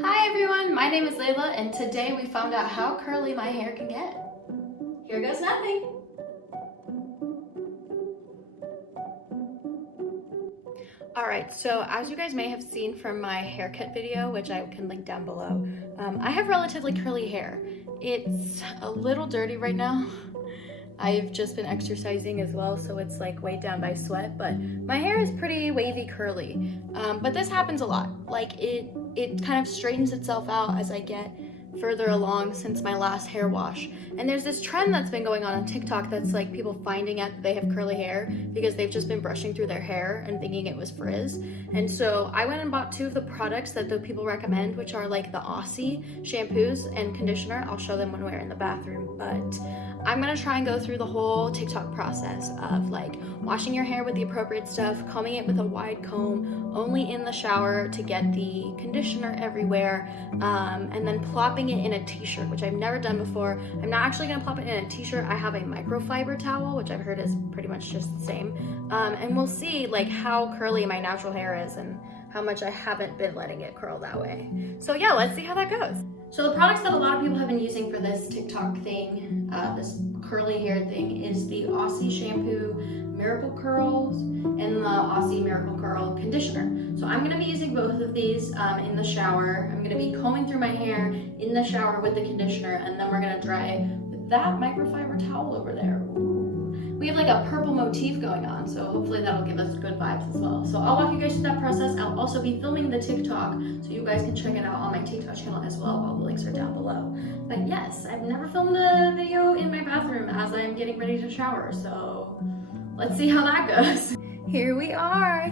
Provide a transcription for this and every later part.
Hi everyone, my name is Layla and today we found out how curly my hair can get. Here goes nothing. Alright, so as you guys may have seen from my haircut video, which I can link down below, I have relatively curly hair. It's a little dirty right now. I've just been exercising as well, so it's like weighed down by sweat, but my hair is pretty wavy curly. But this happens a lot. Like it kind of straightens itself out as I get further along since my last hair wash. And there's this trend that's been going on TikTok that's like people finding out that they have curly hair because they've just been brushing through their hair and thinking it was frizz. And so I went and bought two of the products that the people recommend, which are like the Aussie shampoos and conditioner. I'll show them when we're in the bathroom, but I'm gonna try and go through the whole TikTok process of like washing your hair with the appropriate stuff, combing it with a wide comb, only in the shower to get the conditioner everywhere, and then plopping it in a t-shirt, which I've never done before. I'm not actually gonna plop it in a t-shirt. I have a microfiber towel, which I've heard is pretty much just the same. And we'll see like how curly my natural hair is and how much I haven't been letting it curl that way. So yeah, let's see how that goes. So the products that a lot of people have been using for this TikTok thing, this curly hair thing, is the Aussie Shampoo Miracle Curls and the Aussie Miracle Curl Conditioner. So I'm gonna be using both of these in the shower. I'm gonna be combing through my hair in the shower with the conditioner, and then we're gonna dry it with that microfiber towel over there. We have like a purple motif going on, so hopefully that'll give us good vibes as well. So I'll walk you guys through that process. I'll also be filming the TikTok, so you guys can check it out on my TikTok channel as well. All the links are down below. But yes, I've never filmed a video in my bathroom as I'm getting ready to shower, so let's see how that goes. Here we are.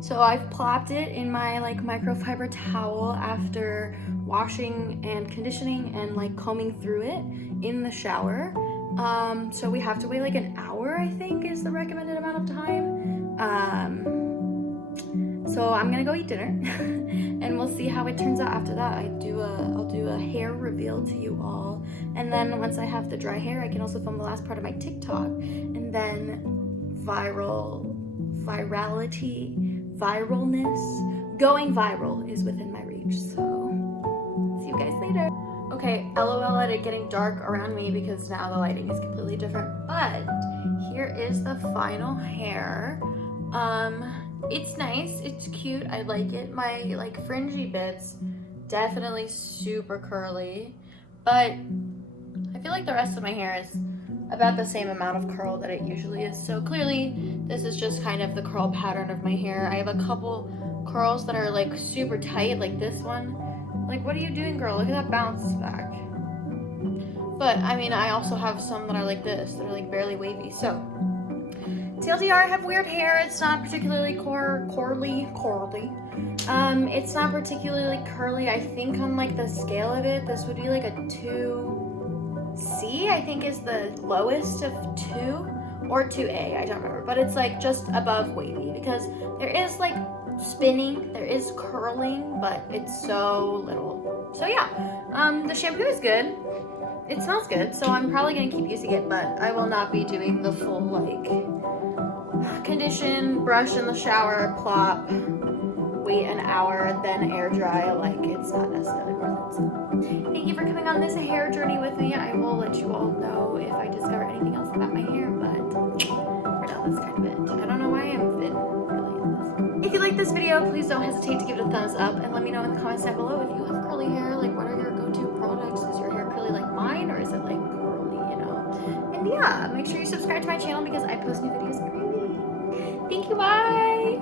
So I've plopped it in my like microfiber towel after washing and conditioning and like combing through it in the shower. So we have to wait like an hour, I think is the recommended amount of time. So I'm gonna go eat dinner and we'll see how it turns out after that. I'll do a hair reveal to you all. And then once I have the dry hair, I can also film the last part of my TikTok, and then viralness, going viral is within my reach. So see you guys later. Okay, LOL at it getting dark around me because now the lighting is completely different, but here is the final hair. It's nice, it's cute, I like it. My like fringy bits, definitely super curly, but I feel like the rest of my hair is about the same amount of curl that it usually is. So clearly this is just kind of the curl pattern of my hair. I have a couple curls that are like super tight, like this one. Like, what are you doing, girl? Look at that bounce back. But I mean, I also have some that are like this, that are like barely wavy. So TLDR, I have weird hair. It's not particularly curly. It's not particularly curly. I think on like the scale of it, this would be like a 2C, I think is the lowest of 2, or 2A, I don't remember. But it's like just above wavy because there is like spinning, there is curling, but it's so little. So yeah, the shampoo is good. It smells good, so I'm probably gonna keep using it, but I will not be doing the full like condition, brush in the shower, plop, wait an hour, then air dry. Like, it's not necessarily worth it. So thank you for coming on this hair journey with me. I will let you all know if I discover anything else about my hair, but for now that's kind of it. I don't know why I'm fit really in this. If you like this video, please don't hesitate to give it a thumbs up and let me know in the comments down below if you have curly hair. Like, what are your go-to products? Is your hair curly like mine, or is it like curly, you know? And yeah, make sure you subscribe to my channel because I post new videos every week. Thank you, bye!